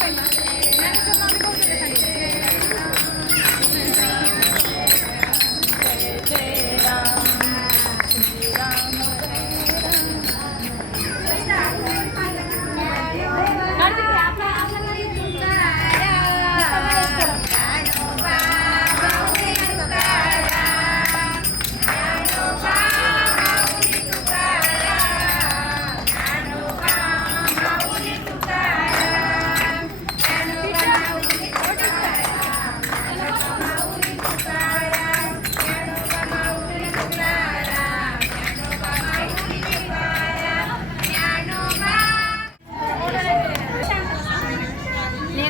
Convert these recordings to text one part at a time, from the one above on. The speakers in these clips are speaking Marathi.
Bye.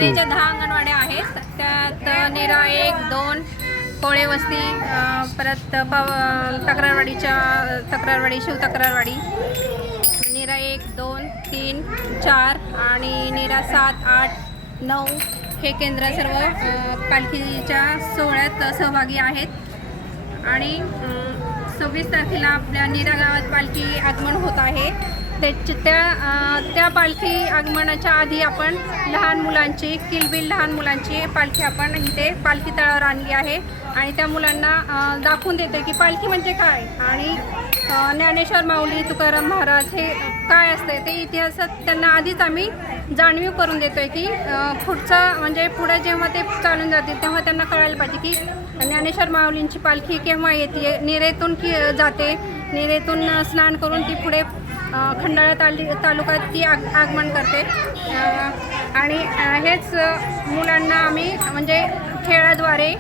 निरेच्या दहा अंगणवाड्या आहेत. त्यात निरा एक दोन कोळे वस्ती परत पव तक्रारवाडीच्या तक्रारवाडी शिव तक्रारवाडी. निरा एक दोन तीन चार आणि निरा सात आठ नऊ हे केंद्र सर्व पालखीच्या सोहळ्यात सहभागी आहेत. आणि सव्वीस तारखेला आपल्या नीरा गावात पालखी आगमन होत आहे. त्याची त्या त्या पालखी आगमनाच्या आधी आपण लहान मुलांची किलबिल लहान मुलांची पालखी आपण इथे पालखी तळावर आणली आहे. आणि त्या मुलांना दाखवून देतो की पालखी म्हणजे काय? आणि ज्ञानेश्वर माऊली तुकाराम महाराज हे काय असते ते इतिहासात त्यांना आधीच आम्ही जाणीव करून देतोय की पुढचं म्हणजे पुढे जेव्हा ते चालून जातील तेव्हा त्यांना कळायला पाहिजे की ज्ञानेश्वर माऊलींची पालखी केव्हा येते निरेतून की जाते निरेतून स्नान करून ती पुढे खंडाळा ताली तालुक्यात ती आग आगमन करते. आणि हेच मुलांना आम्ही म्हणजे खेळाद्वारे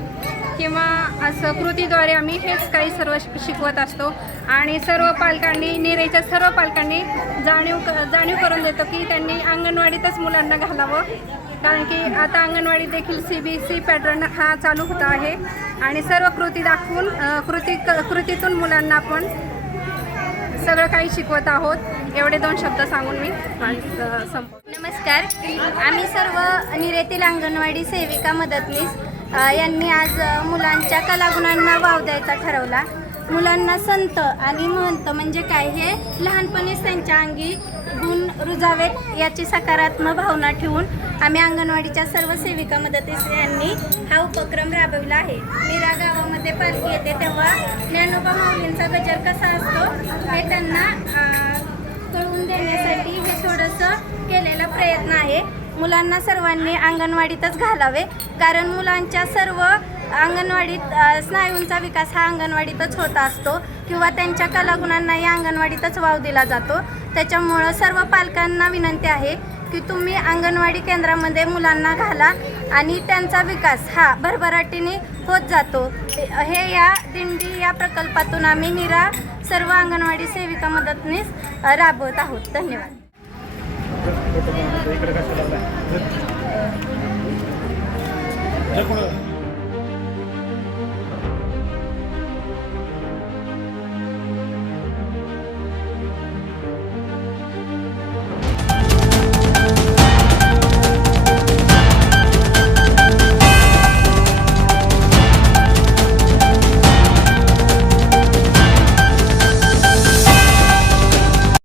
किंवा असं कृतीद्वारे आम्ही हेच काही सर्व शिकवत असतो. आणि सर्व पालकांनी निरेच्या सर्व पालकांनी जाणीव क- जाणीव करून देतो की त्यांनी अंगणवाडीतच मुलांना घालावं. कारण की आता अंगणवाडी देखील सी बी सी पॅटर्न हा चालू होता आहे. आणि सर्व कृती दाखवून कृती क- कृतीतून मुलांना आपण सगळं काही शिकवत आहोत. एवढे दोन शब्द सांगून मी संप नमस्कार. आम्ही सर्व निरेतील अंगणवाडी सेविका मदतनीस यांनी आज मुलांच्या कलागुणांना वाव द्यायचा ठरवला. मुलांना संत आणि महंत म्हणजे काय हे लहानपणीच त्यांच्या अंगी गुण रुजावेत याची सकारात्मक भावना ठेवून आम्ही अंगणवाडीच्या सर्व सेविका मदतीस यांनी हा उपक्रम राबविला आहे. मीरा गावामध्ये पालखी येते तेव्हा ज्ञानोबा माऊलींचा गजर कसा असतो हे त्यांना कळवून देण्यासाठी हे थोडंसं केलेला प्रयत्न आहे. मुलांना सर्वांनी अंगणवाडीतच घालावे कारण मुलांच्या सर्व अंगणवाडीत स्नायूंचा विकास हा अंगणवाडीतच होत असतो किंवा त्यांच्या कलागुणांनाही अंगणवाडीतच वाव दिला जातो. त्याच्यामुळं सर्व पालकांना विनंती आहे की तुम्ही अंगणवाडी केंद्रामध्ये मुलांना घाला आणि त्यांचा विकास हा भरभराटीने होत जातो. हे या दिंडी या प्रकल्पातून आम्ही निरा सर्व अंगणवाडी सेविका मदतनीस राबवत आहोत. धन्यवाद. इकडे